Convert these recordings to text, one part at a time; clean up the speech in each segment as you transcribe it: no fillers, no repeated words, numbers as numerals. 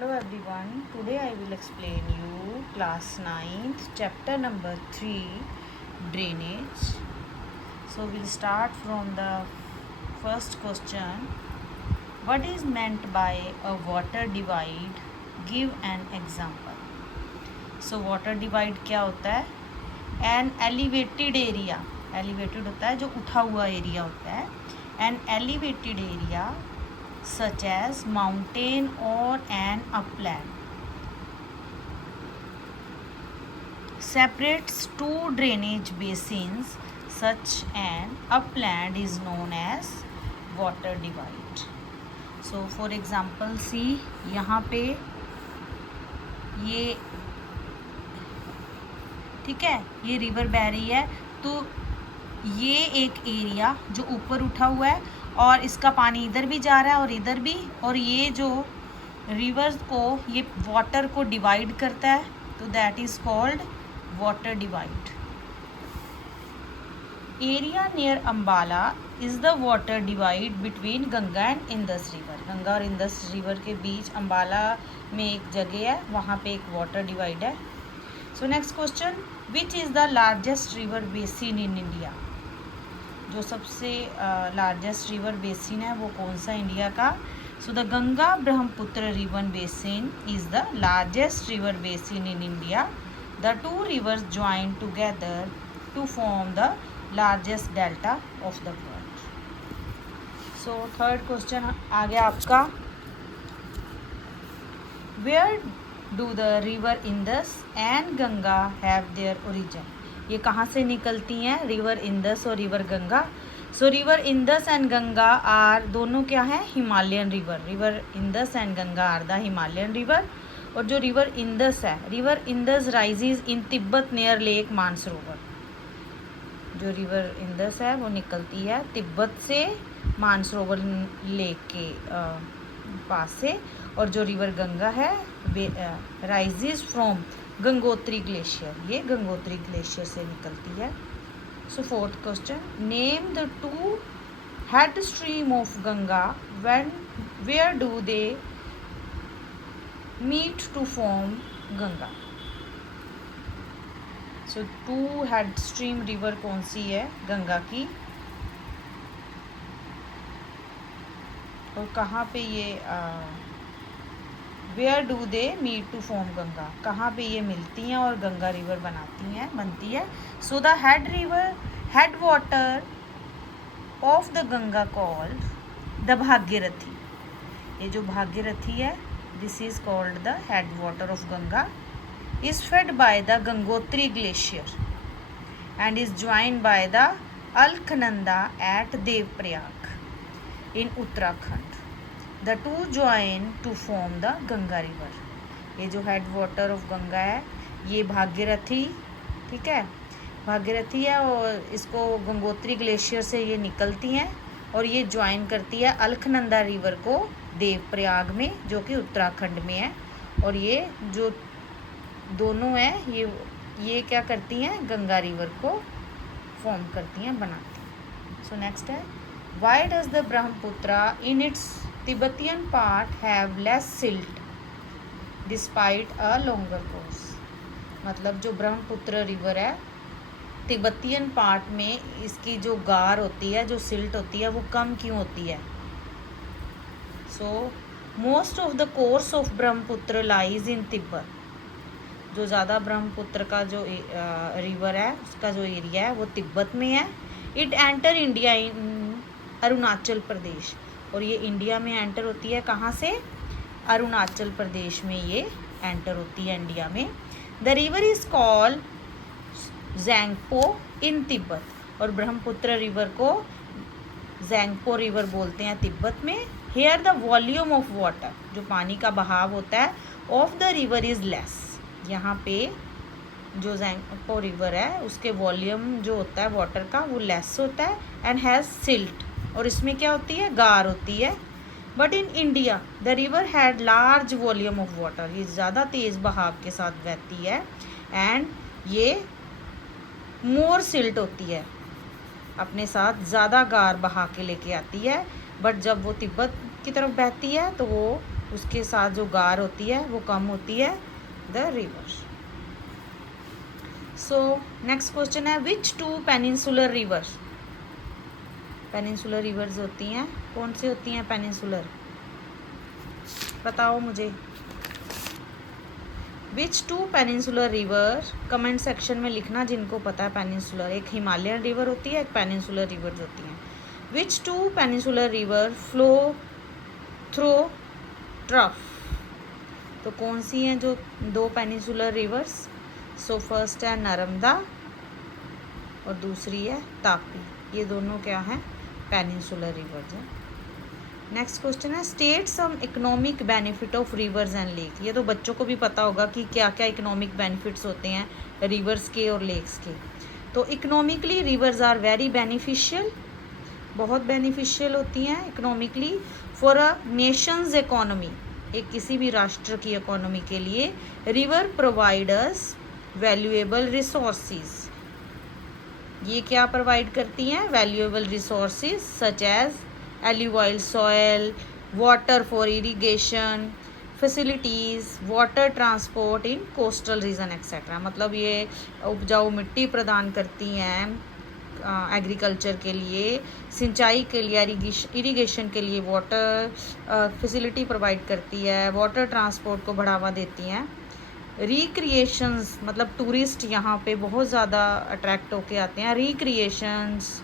Hello everyone, today I will explain you class 9th chapter number 3 drainage. So we'll start from the first question. What is meant by a water divide? Give an example. So water divide क्या होता है? An elevated area, elevated होता है जो उठा हुआ area होता है. An elevated area such as mountain or an upland separates two drainage basins. Such an upland is known as water divide. So for example see, यहाँ पे ये ठीक है, ये रिवर बह रही है, तो ये एक एरिया जो ऊपर उठा हुआ है और इसका पानी इधर भी जा रहा है और इधर भी, और ये जो रिवर्स को ये वाटर को डिवाइड करता है, तो that is called water divide. Area near Ambala is the water divide between Ganga and Indus river. Ganga और इंदस रिवर के बीच अम्बाला में एक जगह है, वहाँ पे एक वाटर डिवाइड है. सो next question, which is the largest river basin in India. जो सबसे लार्जेस्ट रिवर बेसिन है वो कौन सा इंडिया का. So the Ganga Brahmaputra river basin is the largest river basin in India. The two rivers join together to form the largest delta of the world. So third question आ गया आपका, where do the river Indus and Ganga have their origin. ये कहाँ से निकलती हैं, river Indus और river Ganga. So river Indus and Ganga are दोनों क्या हैं, Himalayan river. River Indus and Ganga are the Himalayan river. और जो रिवर इंदस है, river Indus rises in Tibet near lake Mansarovar. जो रिवर इंदस है वो निकलती है तिब्बत से मानसरोवर लेक के पास से. और जो रिवर गंगा है राइजेज फ्रॉम गंगोत्री ग्लेशियर, ये गंगोत्री ग्लेशियर से निकलती है. So fourth question, name the two head stream of Ganga when where do they meet to form Ganga. So two head stream river कौन सी है गंगा की, और कहाँ पे ये where do they meet to form Ganga, कहाँ पे ये मिलती हैं और गंगा रिवर बनती है. So the head water of the Ganga called the Bhagirathi. ये जो भागीरथी है, this is called the head water of Ganga, is fed by the Gangotri glacier and is joined by the Alaknanda at Devprayag in Uttarakhand. The two join to form the Ganga river. ये जो head water of Ganga है ये भागीरथी, ठीक है, भागीरथी है, और इसको गंगोत्री ग्लेशियर से ये निकलती हैं और ये ज्वाइन करती है अलकनंदा रिवर को देवप्रयाग में, जो कि उत्तराखंड में है. और ये जो दोनों हैं ये क्या करती हैं, गंगा रिवर को फॉर्म करती हैं, बनाती हैं. सो नेक्स्ट है, why does the Brahmaputra in its Tibetan part have less silt despite a longer course. मतलब जो ब्रह्मपुत्र रिवर है, तिब्बतियन पार्ट में इसकी जो गार होती है, जो सिल्ट होती है, वो कम क्यों होती है. So most of the course of Brahmaputra lies in Tibet. जो ज़्यादा ब्रह्मपुत्र का जो रिवर है उसका जो एरिया है वो तिब्बत में है. It enter India in Arunachal Pradesh. और ये इंडिया में एंटर होती है कहाँ से, अरुणाचल प्रदेश में ये एंटर होती है इंडिया में. द रिवर इज कॉल्ड ज़ेंगपो इन तिब्बत. और ब्रह्मपुत्र रिवर को ज़ेंगपो रिवर बोलते हैं तिब्बत में. Here the volume of water, जो पानी का बहाव होता है, of the river is less. यहाँ पे जो ज़ेंगपो रिवर है उसके वॉल्यूम जो होता है वाटर का वो लेस होता है. एंड हैज़ सिल्ट, और इसमें क्या होती है, गार होती है. But in India the river had large volume of water. ये ज़्यादा तेज़ बहाव के साथ बहती है एंड ये मोर सिल्ट होती है, अपने साथ ज़्यादा गार बहा के लेके आती है. बट जब वो तिब्बत की तरफ बहती है तो वो उसके साथ जो गार होती है वो कम होती है the river. So next question है which two peninsular rivers, peninsular rivers होती हैं, कौन सी होती हैं पेनिनसुलर, बताओ मुझे। Which two peninsular river, comment section में लिखना जिनको पता है पेनिनसुलर, एक हिमालयन रिवर होती है, एक पेनिनसुलर रिवर्स होती हैं। Which two peninsular river flow through trough, तो कौन सी हैं जो दो पेनिनसुलर रिवर्स। सो फर्स्ट है नर्मदा और दूसरी है तापी, ये दोनों क्या हैं पेनिनसुलर रिवर्स हैं। नेक्स्ट क्वेश्चन है state some economic benefit of rivers and lake, ये तो बच्चों को भी पता होगा कि क्या क्या इकोनॉमिक बेनिफिट्स होते हैं रिवर्स के और लेक्स के। तो economically rivers are very beneficial, बहुत बेनिफिशियल होती हैं economically for a nation's economy, एक किसी भी राष्ट्र की इकोनॉमी के लिए। रिवर प्रोवाइडर्स वैल्यूएबल रिसोर्सेज, ये क्या प्रोवाइड करती हैं valuable resources such as alluvial soil, water for irrigation facilities, water transport in coastal region etcetera, मतलब ये उपजाऊ मिट्टी प्रदान करती हैं एग्रीकल्चर के लिए, सिंचाई के लिए, इरिगेशन के लिए वाटर फैसिलिटी प्रोवाइड करती है, वाटर ट्रांसपोर्ट को बढ़ावा देती हैं। रिक्रिएशंस, मतलब टूरिस्ट यहाँ पे बहुत ज़्यादा अट्रैक्ट होके आते हैं। Recreations,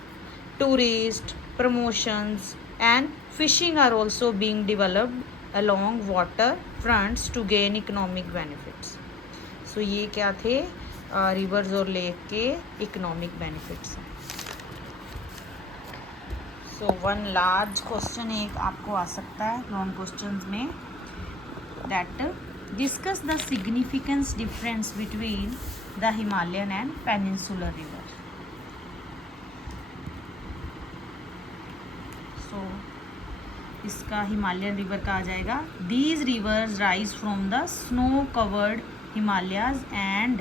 tourist, promotions and fishing are also being developed along water fronts to gain economic benefits. So ये क्या थे रिवर्स और लेक के इकोनॉमिक बेनिफिट्स हैं। सो वन लार्ज क्वेश्चन एक आपको आ सकता है लॉन्ग क्वेश्चंस में, that discuss the significance difference between the Himalayan and peninsular river. So इसका हिमालयन रिवर का आ जाएगा these rivers rise from the snow covered Himalayas and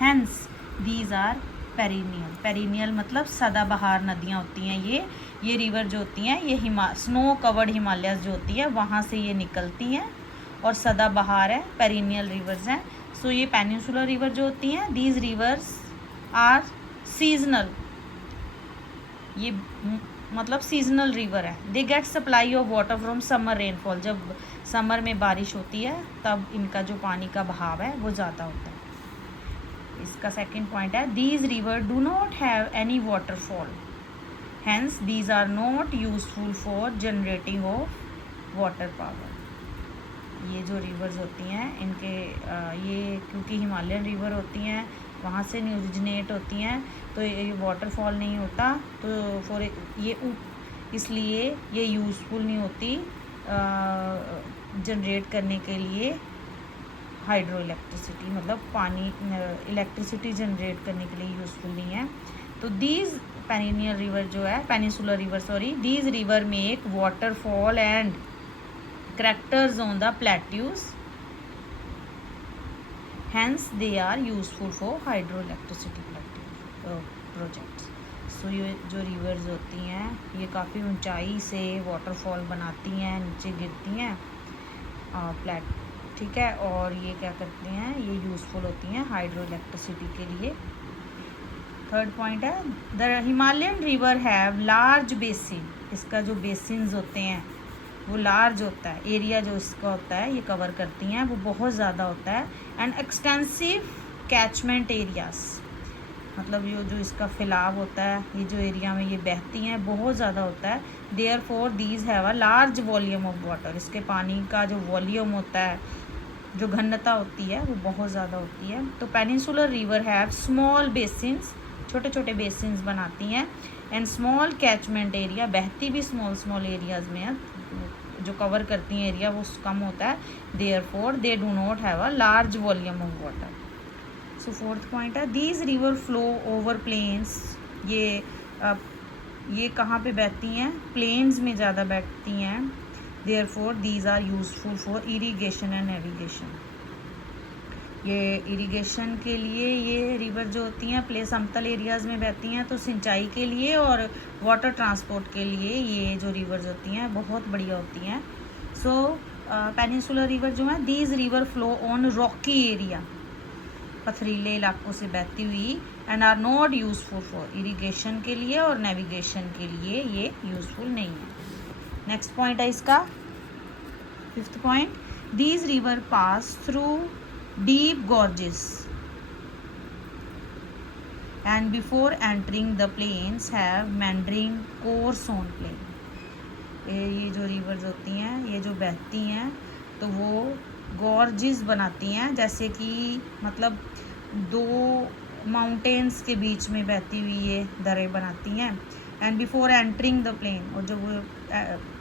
hence these are perennial, perennial मतलब सदाबहार नदियाँ होती हैं ये रिवर जो होती हैं ये स्नो कवर्ड हिमालयाज जो होती है वहाँ से ये निकलती हैं और सदाबहार है, पेरिनियल रिवर्स हैं। सो ये पेनिनसुलर रिवर जो होती हैं दीज रिवर्स आर सीजनल, ये मतलब सीजनल रिवर है। They get supply of water from summer rainfall, जब समर में बारिश होती है तब इनका जो पानी का बहाव है वो ज़्यादा होता है। इसका सेकंड पॉइंट है these river do not have any waterfall hence these are not useful for generating of water power. ये जो रिवर्स होती हैं इनके ये क्योंकि हिमालयन रिवर होती हैं वहाँ से नहीं ओरिजिनेट होती हैं तो ये वाटरफॉल नहीं होता, तो फॉर ये इसलिए ये यूज़फुल नहीं होती जनरेट करने के लिए हाइड्रो इलेक्ट्रिसिटी, मतलब पानी इलेक्ट्रिसिटी जनरेट करने के लिए यूज़फुल नहीं है। तो दीज पेनिनियल रिवर जो है peninsular river these river make waterfall and characters on the plateaus hence they are useful for hydroelectricity projects। सो ये जो रिवर्स होती हैं ये काफ़ी ऊंचाई से वाटरफॉल बनाती हैं, नीचे गिरती हैं प्लेट, ठीक है, और ये क्या करती हैं ये यूज़फुल होती हैं हाइड्रो इलेक्ट्रिसिटी के लिए। थर्ड पॉइंट है the Himalayan river have large basin, इसका जो बेसिन्स होते हैं वो लार्ज होता है, एरिया जो इसका होता है ये कवर करती हैं वो बहुत ज़्यादा होता है। एंड एक्सटेंसिव कैचमेंट एरियाज, मतलब ये जो इसका फैलाव होता है ये जो एरिया में ये बहती हैं बहुत ज़्यादा होता है। Therefore these have a large volume of water, इसके पानी का जो वॉल्यूम होता है जो घनता होती है वो बहुत ज़्यादा होती है। तो peninsular river have small basins, छोटे छोटे बेसिन्स बनाती हैं एंड स्मॉल कैचमेंट एरिया, बहती भी स्मॉल एरियाज़ में है, जो कवर करती हैं एरिया वो कम होता है। Therefore they do not have a large volume of water. So fourth point है these river flow over plains, ये कहाँ पे बहती हैं प्लेन्स में ज़्यादा बहती हैं। Therefore these are useful for irrigation and navigation, ये इरिगेशन के लिए ये रिवर जो होती हैं प्ले समतल एरियाज़ में बहती हैं तो सिंचाई के लिए और वाटर ट्रांसपोर्ट के लिए ये जो रिवर्स होती हैं बहुत बढ़िया होती हैं। सो पेनिनसुलर रिवर जो है, these river flow on rocky area, पथरीले इलाकों से बहती हुई, and are not useful for irrigation के लिए और नेविगेशन के लिए ये यूजफुल नहीं है। नेक्स्ट पॉइंट है इसका 5th point, these river pass through deep gorges and before entering the plains have meandering course on plain. ये जो रिवर्स होती हैं, ये जो बहती हैं तो वो गॉर्जेस बनाती हैं, जैसे कि मतलब दो माउंटेन्स के बीच में बहती हुई ये दरें बनाती हैं। And before entering the plain, और जब वो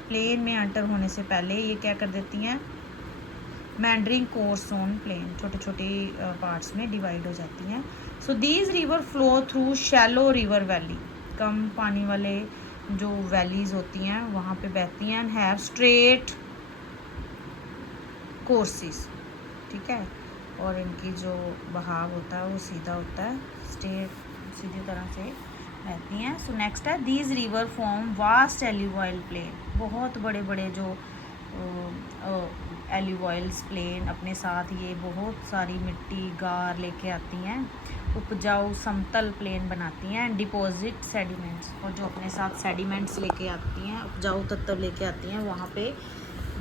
प्लेन में एंटर होने से पहले ये क्या कर देती हैं, मेंडरिंग कोर्स ऑन प्लेन, छोटे छोटे पार्ट्स में डिवाइड हो जाती हैं। So these river flow through shallow river valley, कम पानी वाले जो वैलीज होती हैं वहाँ पे बहती हैं, एंड हैव स्ट्रेट कोर्सेस, ठीक है, और इनकी जो बहाव होता है वो सीधा होता है, सीधी तरह से बहती हैं। सो नेक्स्ट है, these river form vast alluvial plain, बहुत बड़े बड़े जो एल्यूवाइल्स प्लेन अपने साथ ये बहुत सारी मिट्टी गार लेके आती हैं, उपजाऊ समतल प्लेन बनाती हैं, एंड डिपॉजिट सेडिमेंट्स, और जो अपने साथ सेडिमेंट्स लेके आती हैं, उपजाऊ तत्व लेके आती हैं, वहाँ पे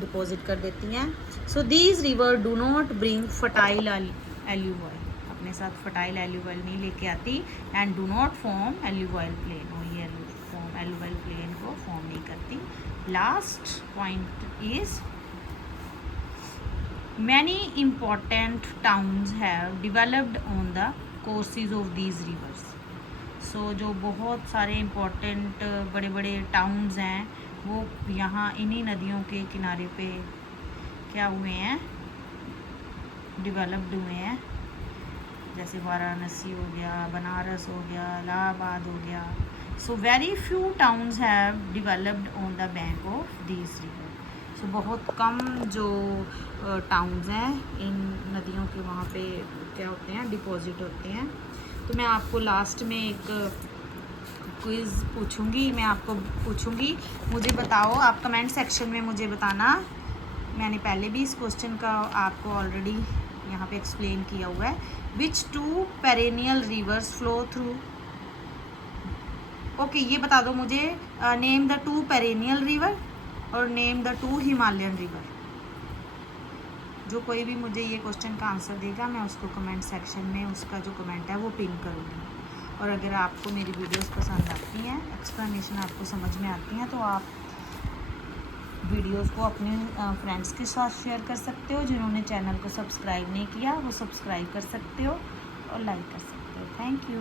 डिपॉजिट कर देती हैं। So these river do not bring fertile alluvial, अपने साथ फर्टाइल एल्यूवाइल नहीं लेके आती, and do not form alluvial plain, और ये एल्यूवाइल प्लेन को फॉर्म नहीं करती। Last point is, many important towns have developed on the courses of these rivers। so जो बहुत सारे important बड़े बड़े towns हैं वो यहाँ इन्हीं नदियों के किनारे पे क्या हुए हैं, developed हुए हैं, जैसे वाराणसी हो गया, बनारस हो गया, इलाहाबाद हो गया। so very few towns have developed on the bank of these rivers। तो बहुत कम जो टाउन्स हैं इन नदियों के वहाँ पे क्या होते हैं, डिपॉजिट होते हैं। तो मैं आपको लास्ट में एक क्विज़ पूछूंगी, मैं आपको पूछूंगी, मुझे बताओ, आप कमेंट सेक्शन में मुझे बताना, मैंने पहले भी इस क्वेश्चन का आपको ऑलरेडी यहाँ पे एक्सप्लेन किया हुआ है, विच 2 perennial reverse flow through, okay ये बता दो मुझे, नेम द 2 पेरेनियल रिवर और नेम द 2 हिमालयन रिवर। जो कोई भी मुझे ये क्वेश्चन का आंसर देगा मैं उसको कमेंट सेक्शन में उसका जो कमेंट है वो पिन करूँगी। और अगर आपको मेरी वीडियोस पसंद आती हैं, एक्सप्लेनेशन आपको समझ में आती हैं, तो आप वीडियोस को अपने फ्रेंड्स के साथ शेयर कर सकते हो। जिन्होंने चैनल को सब्सक्राइब नहीं किया वो सब्सक्राइब कर सकते हो और लाइक कर सकते हो। Thank you.